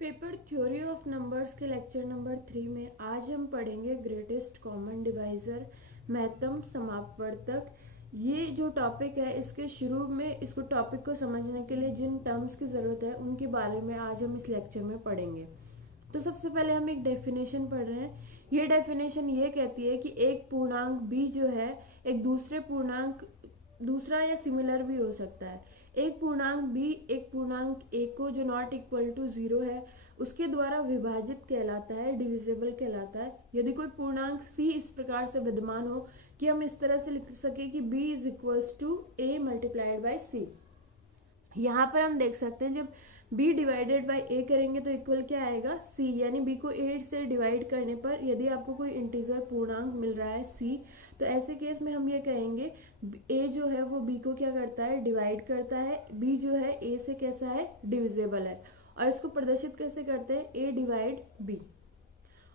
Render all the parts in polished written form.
Paper theory of numbers के lecture number 3 में आज हम पढ़ेंगे ग्रेटेस्ट कॉमन डिवाइजर, महत्तम समापवर्तक। ये जो टॉपिक है इसके शुरू में इसको टॉपिक को समझने के लिए जिन टर्म्स की ज़रूरत है उनके बारे में आज हम इस लेक्चर में पढ़ेंगे। तो सबसे पहले हम एक डेफिनेशन पढ़ रहे हैं। ये डेफिनेशन ये कहती है कि एक पूर्णांक b जो है एक दूसरा या सिमिलर भी हो सकता है। एक पूर्णांक b एक पूर्णांक a को जो नॉट इक्वल टू 0 है उसके द्वारा विभाजित कहलाता है, डिविजिबल कहलाता है। यदि कोई पूर्णांक c इस प्रकार से विद्यमान हो कि हम इस तरह से लिख सके कि b is equals to a multiplied by c। यहाँ पर हम देख सकते हैं जब b डिवाइडेड बाई a करेंगे तो इक्वल क्या आएगा c, यानी b को 8 से डिवाइड करने पर यदि आपको कोई इंटीजर पूर्णांक मिल रहा है c, तो ऐसे केस में हम ये कहेंगे a जो है वो b को क्या करता है, डिवाइड करता है। b जो है a से कैसा है, डिविजिबल है। और इसको प्रदर्शित कैसे करते हैं, a डिवाइड b।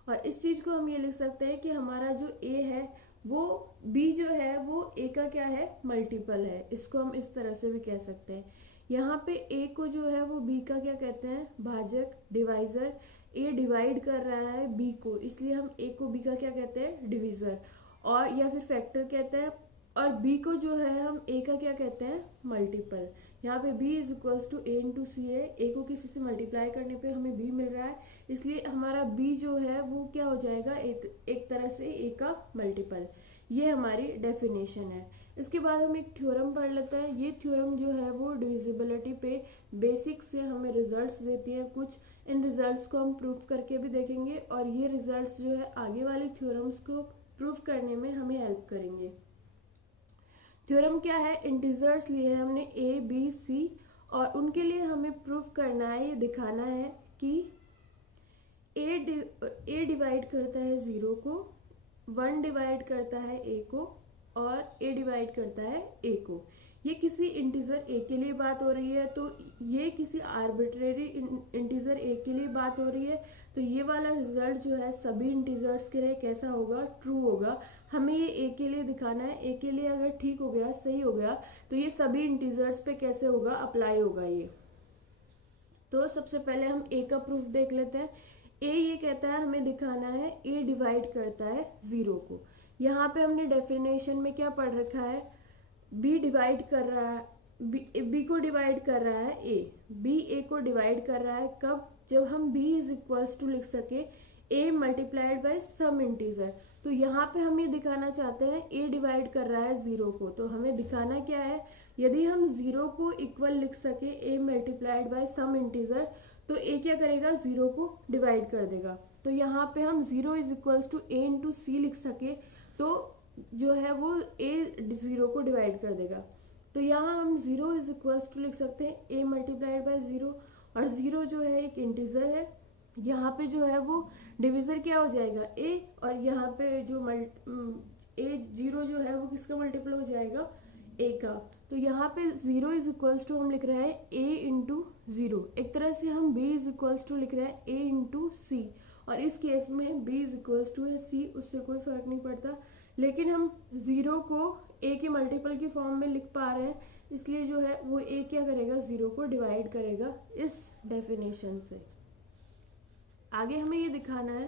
और इस चीज को हम ये लिख सकते हैं कि हमारा जो a है वो b जो है वो a का क्या है, मल्टीपल है। इसको हम इस तरह से भी कह सकते हैं। यहाँ पे a को जो है वो b का क्या कहते हैं, भाजक, डिवाइजर। a डिवाइड कर रहा है b को, इसलिए हम a को b का क्या कहते हैं, डिविजर और या फिर फैक्टर कहते हैं। और b को जो है हम a का क्या कहते हैं, मल्टीपल। यहाँ पे b is equals to a into c है। a को किसी से मल्टीप्लाई करने पे हमें b मिल रहा है, इसलिए हमारा b जो है वो क्या हो जाएगा, एक तरह से a का मल्टीपल। ये हमारी डेफिनेशन है। इसके बाद हम एक थ्योरम पढ़ लेते हैं। ये थ्योरम जो है वो डिविजिबिलिटी पे बेसिक से हमें रिजल्ट्स देती है कुछ। इन रिजल्ट्स को हम प्रूफ करके भी देखेंगे और ये रिजल्ट्स जो है आगे वाले थ्योरम्स को प्रूफ करने में हमें हेल्प करेंगे। थ्योरम क्या है, इंटीजर्स लिए हैं हमने a b c और उनके लिए हमें प्रूफ करना है, ये दिखाना है कि a डिवाइड करता है 0 को, 1 डिवाइड करता है a को और a डिवाइड करता है a को। ये किसी इंटीजर a के लिए बात हो रही है, तो ये किसी आर्बिट्रेरी इंटीजर a के लिए बात हो रही है। तो ये वाला रिजल्ट जो है सभी इंटीजर्स के लिए कैसा होगा, ट्रू होगा। हमें ये a के लिए दिखाना है। a के लिए अगर ठीक हो गया, सही हो गया, तो ये सभी इंटीजर्स पे कैसे होगा, अप्लाई होगा ये। तो सबसे पहले हम a का प्रूफ देख लेते हैं। a ये कहता है, हमें दिखाना है a डिवाइड करता है 0 को। यहाँ पे हमने डेफिनेशन में क्या पढ़ रखा है, b डिवाइड कर रहा है, b को डिवाइड कर रहा है b a को डिवाइड कर रहा है। कब, जब हम b इज इक्वल्स टू लिख सके a multiplied by some integer. तो यहाँ पे हम ये दिखाना चाहते हैं a डिवाइड कर रहा है 0 को, तो हमें दिखाना क्या है, यदि हम 0 को इक्वल लिख सके a multiplied by some integer, तो a क्या करेगा, 0 को डिवाइड कर देगा। तो यहाँ पे हम 0 is equals to a into c लिख सके तो जो है वो a 0 को डिवाइड कर देगा। तो यहाँ हम 0 इज इक्वल्स टू लिख सकते हैं a मल्टीप्लाइड बाय 0 और 0 जो है एक इंटीजर है। यहाँ पे जो है वो डिविजर क्या हो जाएगा, a, और यहाँ पे जो a 0 जो है वो किसका मल्टीपल हो जाएगा, a का। तो यहाँ पे 0 इज इक्वल्स टू हम लिख रहे हैं a इंटू 0। एक तरह से हम b इज इक्वल्स टू लिख रहे हैं a इंटू सी, और इस केस में b इज इक्वल्स टू है c, उससे कोई फर्क नहीं पड़ता। लेकिन हम 0 को a के मल्टीपल की फॉर्म में लिख पा रहे हैं, इसलिए जो है वो a क्या करेगा, 0 को डिवाइड करेगा इस डेफिनेशन से। आगे हमें ये दिखाना है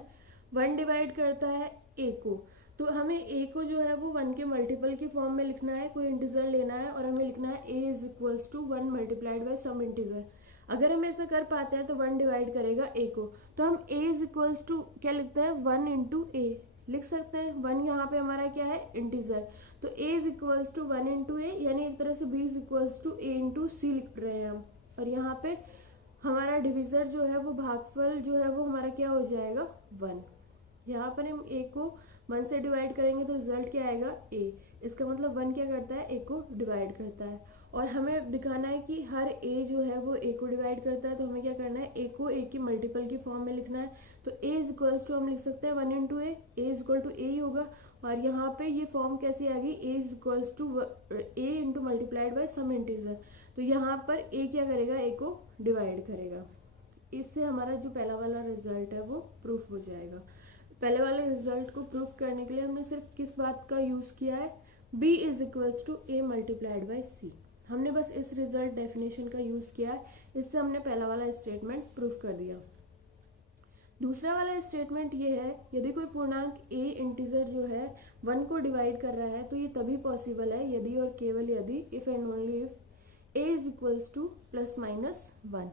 1 डिवाइड करता है a को, तो हमें a को जो है वो 1 के मल्टीपल की फॉर्म में लिखना है, कोई इंटीजर लेना है और हमें लिखना है a is equals to 1 multiplied by some integer. अगर हम ऐसा कर पाते हैं तो 1 डिवाइड करेगा a को, तो हम a इज इक्वल्स टू क्या लिखते हैं, 1 इंटू a लिख सकते हैं। 1 यहाँ पे हमारा क्या है, इंटीजर, तो a is equals to 1 into a, यानी एक तरह से b is equals to a into c लिख रहे हैं हम। और यहाँ पे हमारा डिविजर जो है वो भागफल जो है वो हमारा क्या हो जाएगा, 1। यहाँ पर हम a को 1 से डिवाइड करेंगे तो रिजल्ट क्या आएगा, a। इसका मतलब 1 क्या करता है, a को डिवाइड करता है। और हमें दिखाना है कि हर a जो है वो a को डिवाइड करता है, तो हमें क्या करना है, a को a की मल्टीपल की फॉर्म में लिखना है। तो a इज इक्वल्स टू हम लिख सकते हैं 1 into a is equal to a ही होगा। और यहाँ पे ये फॉर्म कैसी आ गई, a is equals to a into multiplied by some integer. तो यहाँ पर a क्या करेगा, a को डिवाइड करेगा। इससे हमारा जो पहला वाला रिजल्ट है वो प्रूफ हो जाएगा। पहले वाले रिजल्ट को प्रूफ करने के लिए हमने सिर्फ किस बात का यूज किया है, b is equals to a multiplied by c। हमने बस इस रिजल्ट डेफिनेशन का यूज किया है, इससे हमने पहला वाला स्टेटमेंट प्रूफ कर दिया। दूसरा वाला स्टेटमेंट ये है, यदि कोई पूर्णांक a इंटीजर जो है 1 को डिवाइड कर रहा है तो ये तभी पॉसिबल है यदि और केवल यदि if and only if a is equals to plus minus 1।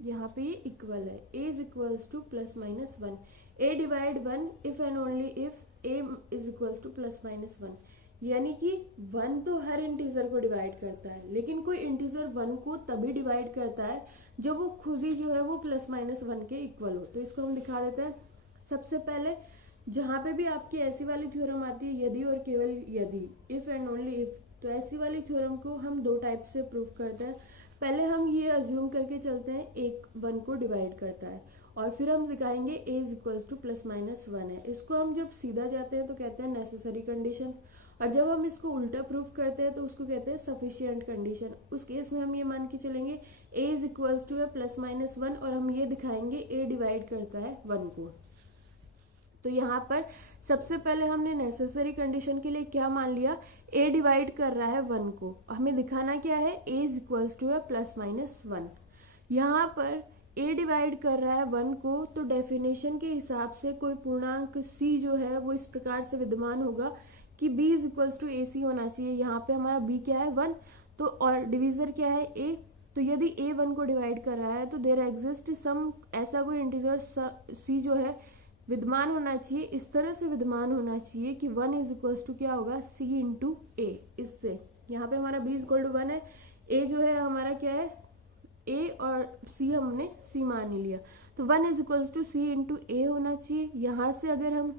यहाँ पे ये इक्वल है, a is equals to plus minus 1, a divide 1 if and only if a is equals to plus minus 1। यानी कि 1 तो हर इंटीजर को डिवाइड करता है, लेकिन कोई इंटीजर 1 को तभी डिवाइड करता है जब वो खुद ही जो है वो प्लस माइनस 1 के इक्वल हो। तो इसको हम दिखा देते हैं। सबसे पहले जहाँ पे भी आपकी ऐसी वाली थ्योरम आती है यदि और केवल यदि, इफ एंड ओनली इफ, तो ऐसी वाली थ्योरम को हम दो टाइप से प्रूव करते हैं। पहले हम ये अज्यूम करके चलते हैं एक 1 को डिवाइड करता है, और फिर हम दिखाएंगे a is equals to plus minus 1 है। इसको हम जब सीधा जाते हैं तो कहते हैं नेसेसरी कंडीशन, और जब हम इसको उल्टा प्रूफ करते हैं तो उसको कहते हैं सफिशिएंट कंडीशन। उस केस में हम ये मान के चलेंगे a इज इक्वल्स टू है प्लस माइनस 1, और हम ये दिखाएंगे a डिवाइड करता है 1 को। तो यहाँ पर सबसे पहले हमने नेसेसरी कंडीशन के लिए क्या मान लिया, a डिवाइड कर रहा है 1 को, हमें दिखाना क्या है, a इज इक्वल्स टू है प्लस माइनस 1। यहाँ पर a डिवाइड कर रहा है 1 को, तो डेफिनेशन के हिसाब से कोई पूर्णांक c जो है वो इस प्रकार से विद्यमान होगा कि b इज इक्वल्स टू ए सी होना चाहिए। यहाँ पे हमारा b क्या है 1, तो और डिवीजर क्या है a, तो यदि a 1 को डिवाइड कर रहा है तो देयर एग्जिस्ट सम ऐसा कोई इंटीजर c जो है विद्यमान होना चाहिए, इस तरह से विद्यमान होना चाहिए कि 1 इज इक्वल्स टू क्या होगा, c इंटू ए। इससे यहाँ पे हमारा b इज इक्वल टू 1 है, a जो है हमारा क्या है a, और c हमने c मान लिया, तो 1 is equals to c into a होना चाहिए। यहाँ से अगर हम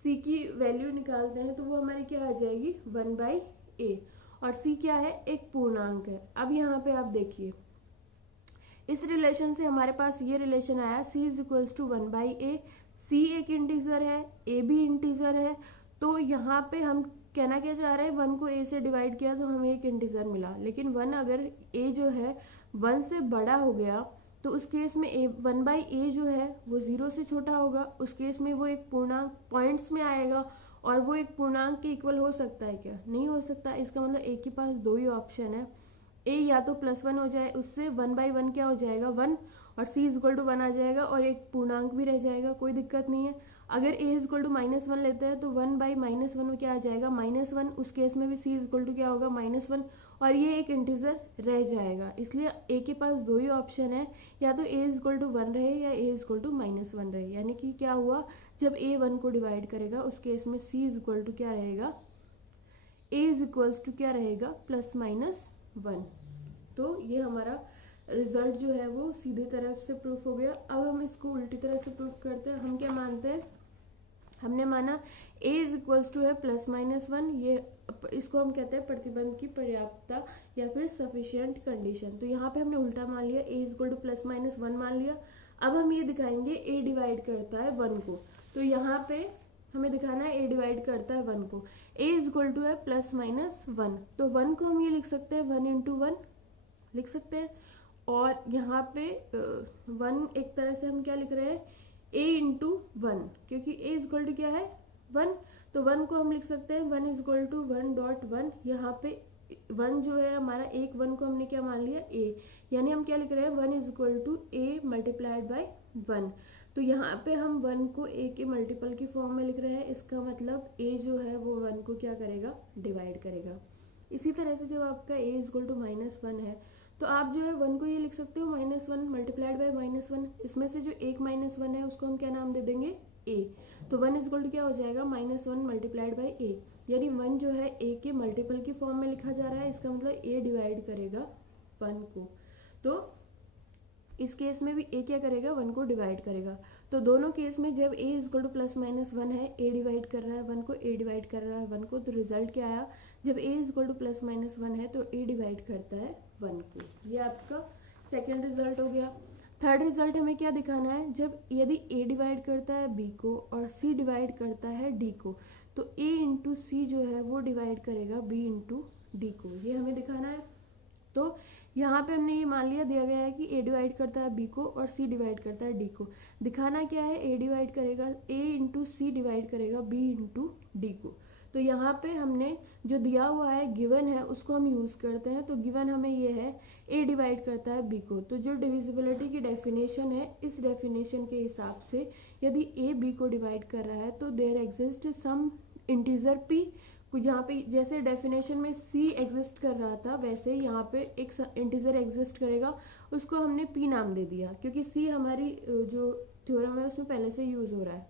c की वैल्यू निकालते हैं तो वो हमारी क्या आ जाएगी 1 बाई ए, और c क्या है, एक पूर्णांक है। अब यहाँ पे आप देखिए इस रिलेशन से हमारे पास ये रिलेशन आया c is equals to 1 by A. c एक इंटीजर है, a भी इंटीजर है, तो यहाँ पे हम कहना क्या चाह रहे हैं, 1 को a से डिवाइड किया तो हमें एक इंटीजर मिला, लेकिन 1 अगर a जो है 1 से बड़ा हो गया तो उस केस में a 1 बाई ए जो है वो 0 से छोटा होगा, उस केस में वो एक पूर्णांक पॉइंट्स में आएगा, और वो एक पूर्णांक के इक्वल हो सकता है क्या, नहीं हो सकता। इसका मतलब a के पास दो ही ऑप्शन है, a या तो प्लस 1 हो जाए, उससे 1 बाई 1 क्या हो जाएगा 1, और c इज इक्वल टू 1 आ जाएगा, और एक पूर्णांक भी रह जाएगा, कोई दिक्कत नहीं है। अगर a is equal to minus 1 लेते हैं तो 1 बाई माइनस 1 क्या आ जाएगा -1, उस केस में भी c इज इक्वल टू क्या होगा -1, और ये एक इंटीजर रह जाएगा। इसलिए a के पास दो ही ऑप्शन है, या तो a इज इक्वल टू 1 रहे या a इज इक्वल टू -1 रहे। यानी कि क्या हुआ, जब a 1 को डिवाइड करेगा उस केस में c इज इक्वल टू क्या रहेगा, a इज इक्वल्स टू क्या रहेगा प्लस माइनस 1। तो ये हमारा रिजल्ट जो है वो सीधे तरफ से प्रूफ हो गया। अब हम इसको उल्टी तरह से प्रूफ करते हैं। हम क्या मानते हैं, हमने माना a इज इक्वल्स टू है प्लस माइनस 1, ये इसको हम कहते हैं प्रतिबंध की पर्याप्तता या फिर सफिशिएंट कंडीशन। तो यहाँ पे हमने उल्टा मान लिया, a is equal to plus minus 1 मान लिया। अब हम ये दिखाएंगे a डिवाइड करता है 1 को, तो यहाँ पे हमें दिखाना है a डिवाइड करता है 1 को, a इज इक्वल टू है प्लस माइनस 1, तो 1 को हम ये लिख सकते हैं 1 इंटू 1 लिख सकते हैं, और यहाँ पे 1 एक तरह से हम क्या लिख रहे हैं a इंटू 1, क्योंकि a इज इक्वल टू क्या है 1, तो 1 को हम लिख सकते हैं 1 इज इक्वल टू 1.1। यहाँ पे 1 जो है हमारा एक 1 को हमने क्या मान लिया a, यानी हम क्या लिख रहे हैं 1 is equal to a multiplied by 1। तो यहाँ पे हम 1 को a के मल्टीपल की फॉर्म में लिख रहे हैं, इसका मतलब a जो है वो 1 को क्या करेगा, डिवाइड करेगा। इसी तरह से जब आपका a इज इक्वल टू -1 है तो आप जो है 1 को ये लिख सकते हो -1 मल्टीप्लाइड बाई -1, इसमें से जो एक -1 है उसको हम क्या नाम दे देंगे a, तो 1 इज इक्वल टू क्या हो जाएगा -1 मल्टीप्लाइड बाई a, यानी 1 जो है a के मल्टीपल की फॉर्म में लिखा जा रहा है, इसका मतलब a डिवाइड करेगा 1 को। तो इस केस में भी a क्या करेगा, 1 को डिवाइड करेगा। तो दोनों केस में जब a is equal to plus minus 1 है, a डिवाइड कर रहा है 1 को, a डिवाइड कर रहा है 1 को, तो रिजल्ट क्या आया, जब a is equal to plus minus 1 है तो a डिवाइड करता है 1 को। ये आपका सेकेंड रिजल्ट हो गया। थर्ड रिजल्ट हमें क्या दिखाना है, जब यदि a डिवाइड करता है b को और c डिवाइड करता है d को, तो a इंटू सी जो है वो डिवाइड करेगा b इंटू डी को, ये हमें दिखाना है। तो यहाँ पे हमने ये मान लिया, दिया गया है कि a डिवाइड करता है b को और c डिवाइड करता है d को। दिखाना क्या है, a डिवाइड करेगा a इंटू सी डिवाइड करेगा b इंटू डी को। तो यहाँ पे हमने जो दिया हुआ है गिवन है उसको हम यूज़ करते हैं। तो गिवन हमें ये है ए डिवाइड करता है बी को। तो जो डिविजिबिलिटी की डेफिनेशन है, इस डेफिनेशन के हिसाब से यदि ए बी को डिवाइड कर रहा है तो there exist some integer P. जहाँ पे जैसे डेफिनेशन में सी एग्जिस्ट कर रहा था वैसे यहाँ पे एक इंटीजर एग्जिस्ट करेगा, उसको हमने पी नाम दे दिया क्योंकि सी हमारी जो थ्योरम है उसमें पहले से यूज़ हो रहा है।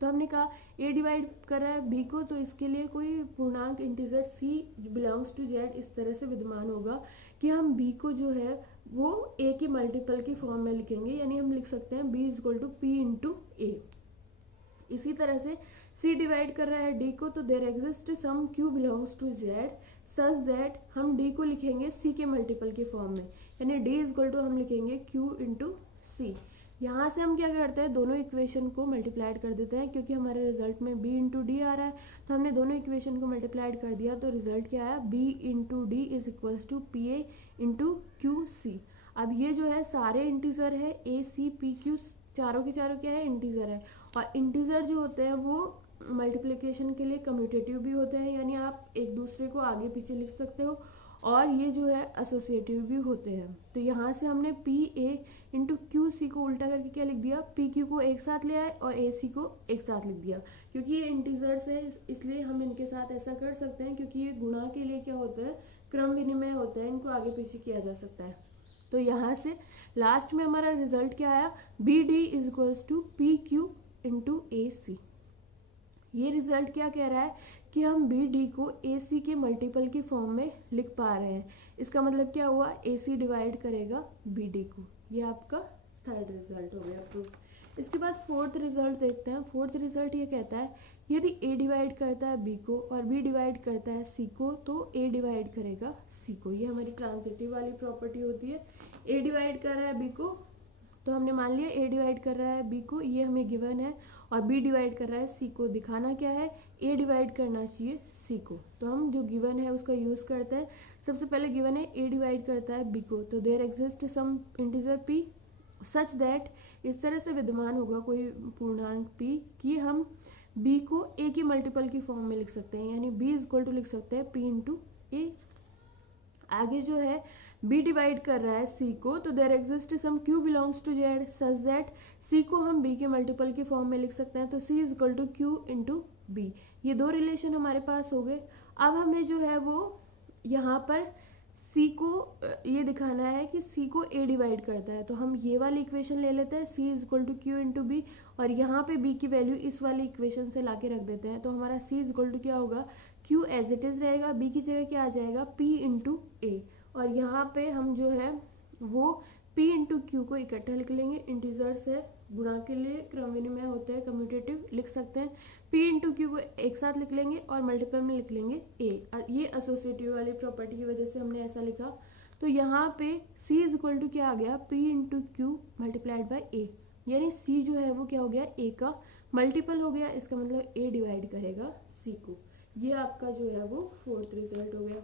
तो हमने कहा ए डिवाइड कर रहा है बी को, तो इसके लिए कोई पूर्णांक integer C belongs to Z इस तरह से विद्यमान होगा कि हम बी को जो है वो ए के मल्टीपल की फॉर्म में लिखेंगे, यानी हम लिख सकते हैं b is equal to p into a. इसी तरह से सी डिवाइड कर रहा है डी को, तो there exist some Q belongs to Z such that हम डी को लिखेंगे सी के मल्टीपल की फॉर्म में, यानी डी इज इक्वल टू हम लिखेंगे क्यू इंटू सी। यहाँ से हम क्या करते हैं, दोनों इक्वेशन को मल्टीप्लाइड कर देते हैं क्योंकि हमारे रिजल्ट में b इंटू डी आ रहा है, तो हमने दोनों इक्वेशन को मल्टीप्लाइड कर दिया। तो रिजल्ट क्या आया, b into D is equals to P A into Q C. अब ये जो है सारे इंटीजर है, ए सी पी क्यू चारों के चारों क्या है, इंटीजर है। और इंटीजर जो होते हैं वो मल्टीप्लिकेशन के लिए कम्यूटेटिव भी होते हैं, यानी आप एक दूसरे को आगे पीछे लिख सकते हो, और ये जो है एसोसिएटिव भी होते हैं। तो यहाँ से हमने P A into Q C को उल्टा करके क्या लिख दिया, पी क्यू को एक साथ ले आए और ए सी को एक साथ लिख दिया। क्योंकि ये इंटीजर्स है इसलिए हम इनके साथ ऐसा कर सकते हैं, क्योंकि ये गुणा के लिए क्या होता है, क्रम विनिमय होता है, इनको आगे पीछे किया जा सकता है। तो यहाँ से लास्ट में हमारा रिजल्ट क्या आया, b d is equals to p q into a c. ये रिजल्ट क्या कह रहा है कि हम बी डी को ए सी के मल्टीपल की फॉर्म में लिख पा रहे हैं। इसका मतलब क्या हुआ, ए सी डिवाइड करेगा बी डी को। ये आपका थर्ड रिजल्ट हो गया प्रूफ। इसके बाद फोर्थ रिजल्ट देखते हैं। फोर्थ रिजल्ट ये कहता है यदि ए डिवाइड करता है बी को और बी डिवाइड करता है सी को, तो ए डिवाइड करेगा सी को। ये हमारी ट्रांजिटिव वाली प्रॉपर्टी होती है। ए डिवाइड कर रहा है बी को, तो हमने मान लिया ए डिवाइड कर रहा है बी को, ये हमें गिवन है, और बी डिवाइड कर रहा है सी को। दिखाना क्या है, ए डिवाइड करना चाहिए सी को। तो हम जो गिवन है उसका यूज़ करते हैं। सबसे पहले गिवन है ए डिवाइड करता है बी को, तो there exist some integer P such that, इस तरह से विद्यमान होगा कोई पूर्णांक पी कि हम बी को ए की मल्टीपल की फॉर्म में लिख सकते हैं, यानी बी इज इक्वल टू लिख सकते हैं पी इंटू ए। आगे जो है b डिवाइड कर रहा है c को, तो there exist some q belongs to z such that c को हम b के मल्टीपल की फॉर्म में लिख सकते हैं, तो c is equal to q into B. ये दो रिलेशन हमारे पास हो गए। अब हमें जो है वो यहाँ पर c को ये दिखाना है कि c को a डिवाइड करता है, तो हम ये वाली इक्वेशन ले लेते हैं, c is equal to q into B, और यहाँ पे b की वैल्यू इस वाली इक्वेशन से ला के रख देते हैं। तो हमारा c इज इक्वल टू क्या होगा, q एज इट इज रहेगा, b की जगह क्या आ जाएगा, p इंटू ए, और यहाँ पे हम जो है वो p इंटू क्यू को इकट्ठा लिख लेंगे। इंटीजर से गुणा के लिए क्रम विनिमय होते हैं, कम्यूटेटिव लिख सकते हैं। p इंटू क्यू को एक साथ लिख लेंगे और मल्टीपल में लिख लेंगे a। ये एसोसिएटिव वाली प्रॉपर्टी की वजह से हमने ऐसा लिखा। तो यहाँ पे c इज इक्वल टू क्या आ गया, p into Q multiplied by a, यानी c जो है वो क्या हो गया, a का मल्टीपल हो गया। इसका मतलब a डिवाइड करेगा c को। ये आपका जो है वो फोर्थ रिजल्ट हो गया।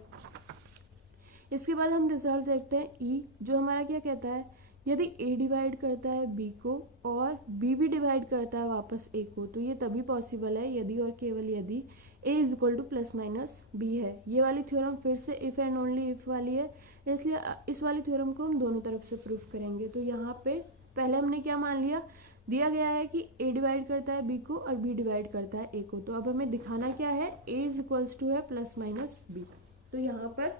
इसके बाद हम रिजल्ट देखते हैं ई, जो हमारा क्या कहता है, यदि ए डिवाइड करता है बी को और बी भी डिवाइड करता है वापस ए को, तो ये तभी पॉसिबल है यदि और केवल यदि a is equal to plus minus B है। ये वाली थ्योरम फिर से इफ़ एंड ओनली इफ वाली है, इसलिए इस वाली थ्योरम को हम दोनों तरफ से प्रूफ करेंगे। तो यहाँ पे पहले हमने क्या मान लिया, दिया गया है कि ए डिवाइड करता है बी को और बी डिवाइड करता है ए को। तो अब हमें दिखाना क्या है, ए इज इक्वल्स टू है प्लस माइनस बी। तो यहाँ पर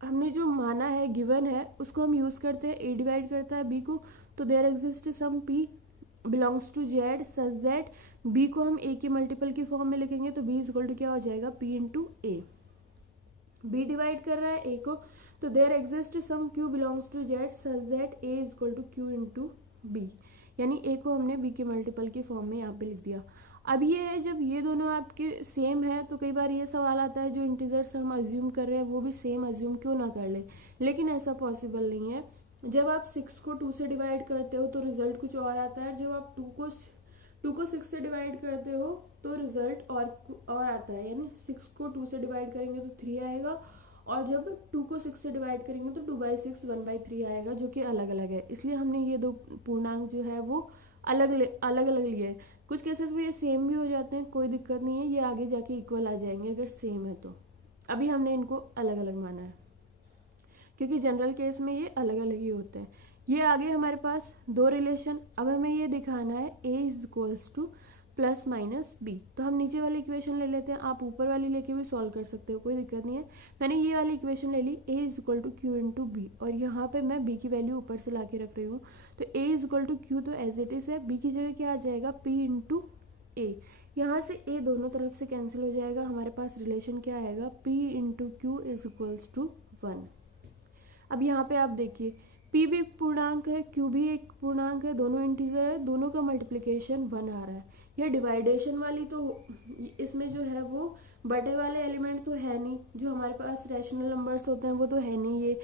हमने जो माना है, गिवन है, उसको हम यूज़ करते हैं। ए डिवाइड करता है बी को, तो there exist some P belongs to Z such that B को हम ए के मल्टीपल की फॉर्म में लिखेंगे, तो बी इज इक्वल टू क्या हो जाएगा, P into A. B divide कर रहा है ए को, तो there exist some Q belongs to Z such that A is equal to Q into B, यानी ए को हमने बी के मल्टीपल की फॉर्म में यहाँ पे लिख दिया। अब ये है, जब ये दोनों आपके सेम है तो कई बार ये सवाल आता है जो इंटीजर्स हम अज्यूम कर रहे हैं वो भी सेम अज्यूम क्यों ना कर लें, लेकिन ऐसा पॉसिबल नहीं है। जब आप 6 को 2 से डिवाइड करते हो तो रिजल्ट कुछ और आता है, जब आप 2 को 6 से डिवाइड करते हो तो रिजल्ट और आता है, यानी 6 को 2 से डिवाइड करेंगे तो 3 आएगा, और जब 2 को 6 से डिवाइड करेंगे तो 2/6 1/3 आएगा, जो कि अलग अलग है। इसलिए हमने ये दो पूर्णांक जो है वो अलग अलग लिए हैं। कुछ केसेस में ये सेम भी हो जाते हैं, कोई दिक्कत नहीं है, ये आगे जाके इक्वल आ जाएंगे अगर सेम है तो। अभी हमने इनको अलग अलग माना है क्योंकि जनरल केस में ये अलग अलग ही होते हैं। ये आगे हमारे पास दो रिलेशन। अब हमें ये दिखाना है a is equals to plus minus B. तो हम नीचे वाली इक्वेशन ले लेते हैं, आप ऊपर वाली लेके भी सॉल्व कर सकते हो, कोई दिक्कत नहीं है। मैंने ये वाली इक्वेशन ले ली, a is equal to Q into B, और यहाँ पे मैं b की वैल्यू ऊपर से ला के रख रही हूँ। तो a is equal to Q तो एज इट इज है, b की जगह क्या आ जाएगा p इंटू ए। यहाँ से a दोनों तरफ से कैंसिल हो जाएगा, हमारे पास रिलेशन क्या आएगा, p into Q is equals to 1। अब यहाँ पे आप देखिए p भी एक पूर्णांक है, q भी एक पूर्णांक है, दोनों इंटीजर है, दोनों का मल्टीप्लिकेशन 1 आ रहा है। यह डिवाइडेशन वाली तो इसमें जो है वो बटे वाले एलिमेंट तो है नहीं, जो हमारे पास रैशनल नंबर्स होते हैं वो तो है नहीं।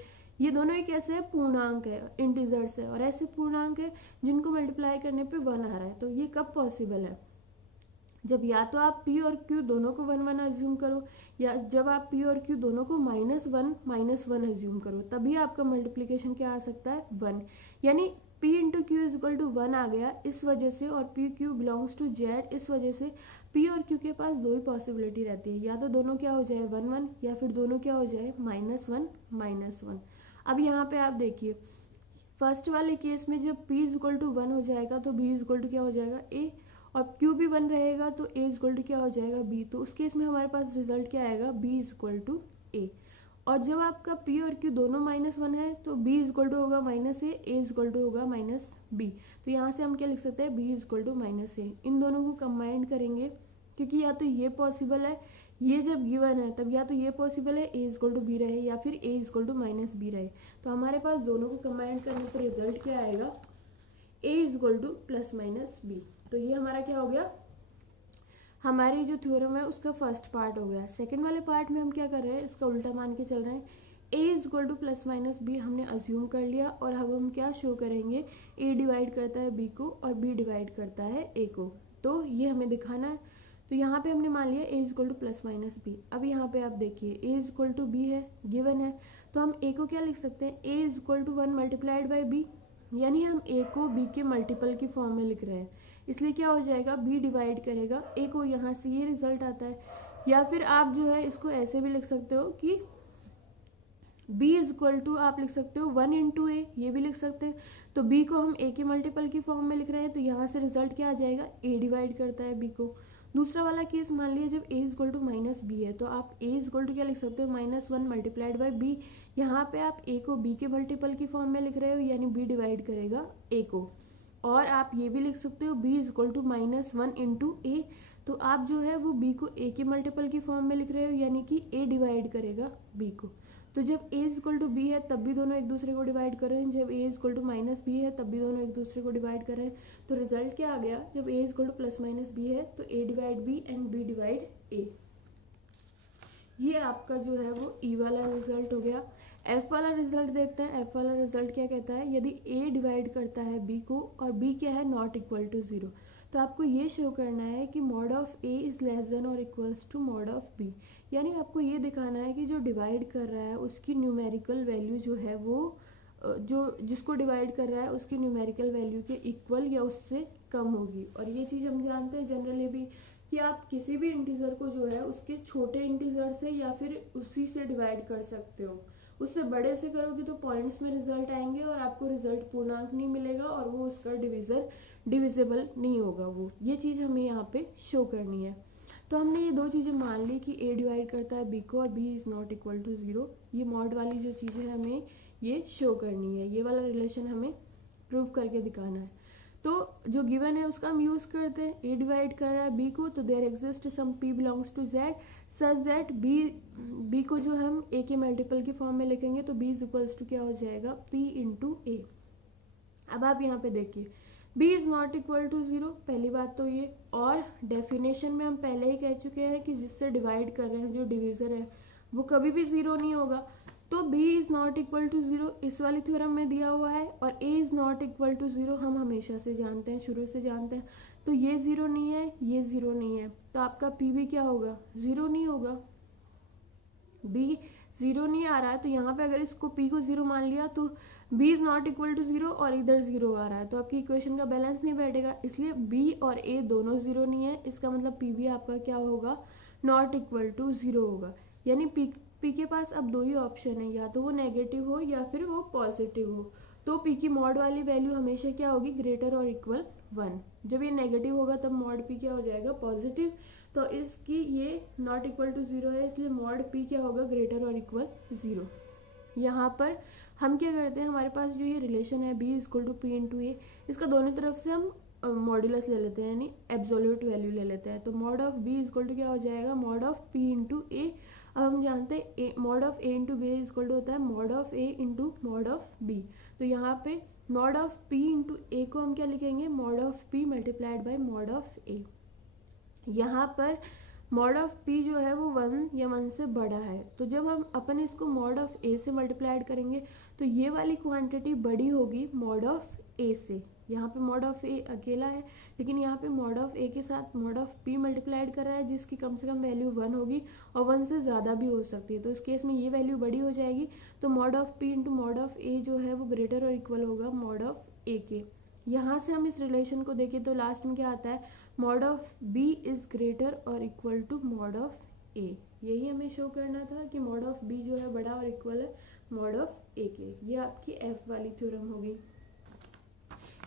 ये दोनों एक ऐसे है पूर्णांक है, इंटीजर्स है, और ऐसे पूर्णांक है जिनको मल्टीप्लाई करने पे 1 आ रहा है। तो ये कब पॉसिबल है, जब या तो आप p और q दोनों को 1 1 अज्यूम करो, या जब आप p और q दोनों को -1 अज्यूम करो, तभी आपका मल्टीप्लिकेशन क्या आ सकता है 1। यानी p into Q is equal to 1 आ गया इस वजह से, और p q belongs to z इस वजह से p और q के पास दो ही पॉसिबिलिटी रहती है, या तो दोनों क्या हो जाए 1 1, या फिर दोनों क्या हो जाए -1 -1। अब यहाँ पे आप देखिए फर्स्ट वाले केस में जब p इज इक्वल टू 1 हो जाएगा तो b इज इक्वल टू क्या हो जाएगा a, और q भी 1 रहेगा तो a इज इक्वल टू क्या हो जाएगा b। तो उस केस में हमारे पास रिजल्ट क्या आएगा, b is equal to a। और जब आपका p और q दोनों -1 है तो b इज इक्वल टू होगा -a, इज इक्वल टू होगा -b। तो यहाँ से हम क्या लिख सकते हैं, b is equal to -a। इन दोनों को कंबाइन करेंगे क्योंकि या तो ये पॉसिबल है, ये जब गिवन है तब या तो ये पॉसिबल है a is equal to b रहे, या फिर a is equal to -b रहे। तो हमारे पास दोनों को कंबाइन करने पर रिजल्ट क्या आएगा, a is equal to plus minus b। तो ये हमारा क्या हो गया, हमारी जो थ्योरम है उसका फर्स्ट पार्ट हो गया। सेकंड वाले पार्ट में हम क्या कर रहे हैं, इसका उल्टा मान के चल रहे हैं। a is equal to plus minus B हमने अज्यूम कर लिया, और अब हम क्या शो करेंगे, a डिवाइड करता है b को और b डिवाइड करता है a को। तो ये हमें दिखाना है। तो यहाँ पे हमने मान लिया a is equal to plus minus B. अब यहाँ पे आप देखिए a is equal to b है, गिवन है, तो हम a को क्या लिख सकते हैं, a is equal to 1 multiplied by b, यानी हम a को b के मल्टीपल की फॉर्म में लिख रहे हैं। इसलिए क्या हो जाएगा, b डिवाइड करेगा a को, यहाँ से ये रिजल्ट आता है। या फिर आप जो है इसको ऐसे भी लिख सकते हो कि b इज इक्वल टू आप लिख सकते हो 1 इंटू ए, ये भी लिख सकते हैं। तो b को हम a के मल्टीपल की फॉर्म में लिख रहे हैं, तो यहाँ से रिजल्ट क्या आ जाएगा, a डिवाइड करता है b को। दूसरा वाला केस मान लिया जब a is equal to minus B है, तो आप a इज इक्वल टू क्या लिख सकते हो, -1 मल्टीप्लाइड बाई b। यहाँ पे आप a को b के मल्टीपल की फॉर्म में लिख रहे हो, यानी b डिवाइड करेगा a को। और आप ये भी लिख सकते हो b is equal to -1 into a, तो आप जो है वो b को a के मल्टीपल की फॉर्म में लिख रहे हो, यानी कि a डिवाइड करेगा b को। तो जब a is equal to b है तब भी दोनों एक दूसरे को डिवाइड कर रहे हैं, जब a is equal to -b है तब भी दोनों एक दूसरे को डिवाइड कर रहे हैं। तो रिजल्ट क्या आ गया, जब a is equal to plus minus b है तो a divide b and b divide a। ये आपका जो है वो e वाला रिजल्ट हो गया। f वाला रिजल्ट देखते हैं। f वाला रिजल्ट क्या कहता है, यदि a डिवाइड करता है b को और b क्या है, नॉट इक्वल टू 0, तो आपको ये शो करना है कि mod of a is less than और equals to mod of b। यानी आपको ये दिखाना है कि जो डिवाइड कर रहा है उसकी न्यूमेरिकल वैल्यू जो है वो जो जिसको डिवाइड कर रहा है उसकी न्यूमेरिकल वैल्यू के इक्वल या उससे कम होगी। और ये चीज़ हम जानते हैं जनरली भी कि आप किसी भी इंटीजर को जो है उसके छोटे इंटीजर से या फिर उसी से डिवाइड कर सकते हो। उससे बड़े से करोगे तो पॉइंट्स में रिजल्ट आएंगे और आपको रिजल्ट पूर्णांक नहीं मिलेगा और वो उसका डिविजिबल नहीं होगा। वो ये चीज़ हमें यहाँ पे शो करनी है। तो हमने ये दो चीज़ें मान ली कि a डिवाइड करता है b को और b is not equal to 0। ये मॉड वाली जो चीज़ें हमें ये शो करनी है, ये वाला रिलेशन हमें प्रूव करके दिखाना है। तो जो गिवन है उसका हम यूज़ करते हैं। a डिवाइड कर रहा है b को, तो there exist some p belongs to z such that b को जो हम a के मल्टीपल की फॉर्म में लिखेंगे तो b इज इक्वल्स टू क्या हो जाएगा, p इंटू ए। अब आप यहाँ पे देखिए b is not equal to 0, पहली बात तो ये। और डेफिनेशन में हम पहले ही कह चुके हैं कि जिससे डिवाइड कर रहे हैं जो डिविजर है वो कभी भी 0 नहीं होगा। तो b is not equal to 0 इस वाली थ्योरम में दिया हुआ है, और a is not equal to 0 हम हमेशा से जानते हैं, शुरू से जानते हैं। तो ये 0 नहीं है, ये 0 नहीं है, तो आपका p भी क्या होगा, 0 नहीं होगा। b 0 नहीं आ रहा है, तो यहाँ पे अगर इसको p को 0 मान लिया तो b is not equal to 0 और इधर 0 आ रहा है, तो आपकी इक्वेशन का बैलेंस नहीं बैठेगा, इसलिए b और a दोनों 0 नहीं है। इसका मतलब p भी आपका क्या होगा, नॉट इक्वल टू 0 होगा। यानी p के पास अब दो ही ऑप्शन है, या तो वो नेगेटिव हो या फिर वो पॉजिटिव हो। तो p की मॉड वाली वैल्यू हमेशा क्या होगी, ग्रेटर और इक्वल 1। जब ये नेगेटिव होगा तब मॉड p क्या हो जाएगा, पॉजिटिव। तो इसकी ये नॉट इक्वल टू 0 है, इसलिए मॉड p क्या होगा, ग्रेटर और इक्वल 0। यहाँ पर हम क्या करते हैं, हमारे पास जो ये रिलेशन है b equal to p into a, इसका दोनों तरफ से हम मॉड्यूलस ले लेते हैं, यानी एब्सोल्यूट वैल्यू ले लेते हैं। तो mod of b equal to क्या हो जाएगा, mod of p into A. अब हम जानते हैं mod of a into B equal to होता है mod of a into mod of b। तो यहाँ पे mod of p into A को हम क्या लिखेंगे, mod of p multiplied by mod of a। यहाँ पर मॉड ऑफ p जो है वो 1 या 1 से बड़ा है, तो जब हम अपन इसको मॉड ऑफ a से मल्टीप्लाइड करेंगे तो ये वाली क्वांटिटी बड़ी होगी मॉड ऑफ a से। यहाँ पे मॉड ऑफ a अकेला है, लेकिन यहाँ पे मॉड ऑफ a के साथ मॉड ऑफ p मल्टीप्लाइड कर रहा है, जिसकी कम से कम वैल्यू 1 होगी और 1 से ज़्यादा भी हो सकती है। तो इस केस में ये वैल्यू बड़ी हो जाएगी, तो mod of p into mod of a जो है वो ग्रेटर और इक्वल होगा मॉड ऑफ a के। यहाँ से हम इस रिलेशन को देखें तो लास्ट में क्या आता है, mod of b is greater और equal to mod of a। यही हमें शो करना था कि मॉड ऑफ b जो है बड़ा और इक्वल है मॉड ऑफ a के। ये आपकी f वाली थ्योरम होगी।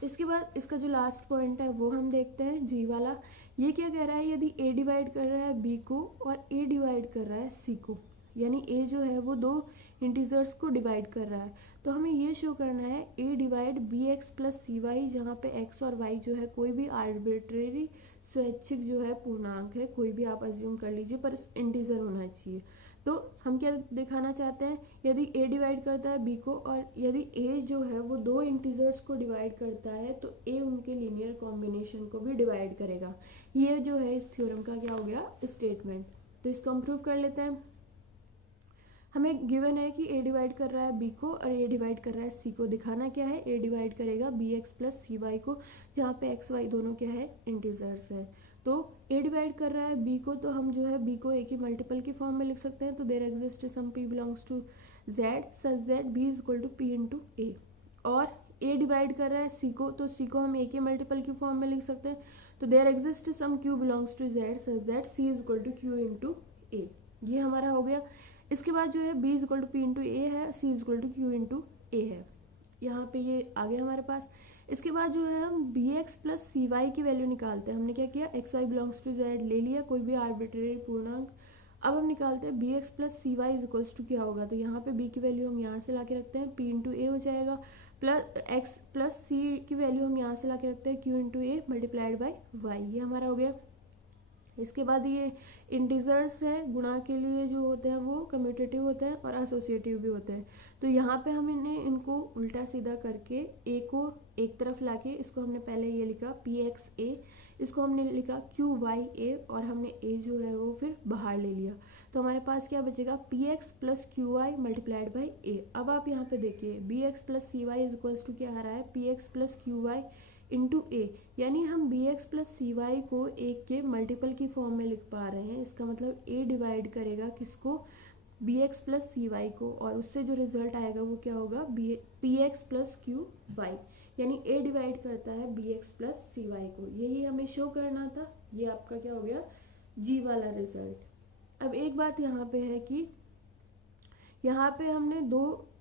इसके बाद इसका जो लास्ट पॉइंट है वो हम देखते हैं, g वाला। ये क्या कह रहा है, यदि a डिवाइड कर रहा है b को और a डिवाइड कर रहा है c को, यानी a जो है वो दो इंटीजर्स को डिवाइड कर रहा है, तो हमें ये शो करना है a divide B x plus C Y, जहाँ पे x और y जो है कोई भी आर्बिट्रेरी स्वैच्छिक जो है पूर्णांक है, कोई भी आप अज्यूम कर लीजिए, पर इंटीजर होना चाहिए। तो हम क्या दिखाना चाहते हैं, यदि a डिवाइड करता है b को और यदि a जो है वो दो इंटीजर्स को डिवाइड करता है तो a उनके लीनियर कॉम्बिनेशन को भी डिवाइड करेगा। ये जो है इस थ्योरम का क्या हो गया, स्टेटमेंट। तो इसको हम प्रूव कर लेते हैं। हमें गिवन है कि a डिवाइड कर रहा है b को और a डिवाइड कर रहा है c को। दिखाना क्या है, a डिवाइड करेगा बी एक्स प्लस सी वाई को, जहाँ पे x y दोनों क्या है, इंटीजर्स है। तो a डिवाइड कर रहा है b को, तो हम जो है b को a की मल्टीपल की फॉर्म में लिख सकते हैं। तो there exist some p belongs to z such that b is equal to p into a. और a डिवाइड कर रहा है c को, तो c को हम a के मल्टीपल की फॉर्म में लिख सकते हैं। तो there exist some q belongs to z such that c is equal to q into a. ये हमारा हो गया। इसके बाद जो है b is equal to p into a है, c is equal to Q into a है। यहाँ पे ये आ गया हमारे पास। इसके बाद जो है हम बी एक्स प्लस सी वाई की वैल्यू निकालते हैं। हमने क्या किया, x y belongs to z ले लिया, कोई भी आर्बिट्रेरी पूर्णांक। अब हम निकालते हैं b x plus C y is equals to क्या होगा, तो यहाँ पे b की वैल्यू हम यहाँ से ला के रखते हैं, p इंटू ए हो जाएगा, प्लस x प्लस सी की वैल्यू हम यहाँ से ला के रखते हैं, q into a multiplied by y. ये हमारा हो गया। इसके बाद ये इंटीजर्स हैं, गुणा के लिए जो होते हैं वो कम्यूटेटिव होते हैं और एसोसिएटिव भी होते हैं। तो यहाँ पे हमने इनको उल्टा सीधा करके a को एक तरफ लाके इसको हमने पहले ये लिखा पी एक्स ए, इसको हमने लिखा क्यू वाई ए, और हमने a जो है वो फिर बाहर ले लिया। तो हमारे पास क्या बचेगा, p x plus q y multiplied by a. अब आप यहाँ पे देखिए b x plus C y is equals to क्या आ रहा है, p x plus q y into a, यानी हम बी एक्स प्लस सी वाई को एक के मल्टीपल की फॉर्म में लिख पा रहे हैं। इसका मतलब ए डिवाइड करेगा किसको, बी एक्स प्लस सी वाई को, और उससे जो रिजल्ट आएगा वो क्या होगा, p x plus q y, यानी ए डिवाइड करता है बी एक्स प्लस सी वाई को। यही हमें शो करना था। ये आपका क्या हो गया, जी वाला रिजल्ट। अब एक बात यहाँ पे है कि यहाँ पे हमने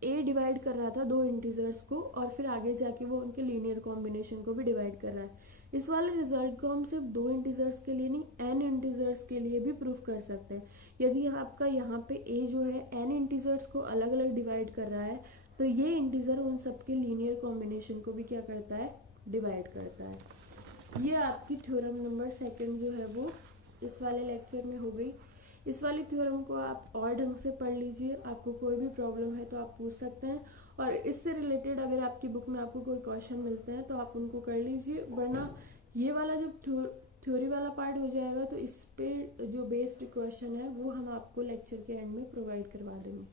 a डिवाइड कर रहा था दो इंटीजर्स को, और फिर आगे जाके वो उनके लीनियर कॉम्बिनेशन को भी डिवाइड कर रहा है। इस वाले रिजल्ट को हम सिर्फ दो इंटीजर्स के लिए नहीं, n इंटीजर्स के लिए भी प्रूफ कर सकते हैं। यदि आपका यहाँ पे a जो है n इंटीजर्स को अलग अलग डिवाइड कर रहा है, तो ये इंटीजर उन सबके लीनियर कॉम्बिनेशन को भी क्या करता है, डिवाइड करता है। ये आपकी थ्योरम नंबर 2 जो है वो इस वाले लेक्चर में हो गई। इस वाली थ्योरम को आप और ढंग से पढ़ लीजिए, आपको कोई भी प्रॉब्लम है तो आप पूछ सकते हैं, और इससे रिलेटेड अगर आपकी बुक में आपको कोई क्वेश्चन मिलते हैं तो आप उनको कर लीजिए, वरना ये वाला जब थ्योरी वाला पार्ट हो जाएगा तो इस पे जो बेस्ड क्वेश्चन है वो हम आपको लेक्चर के एंड में प्रोवाइड करवा देंगे।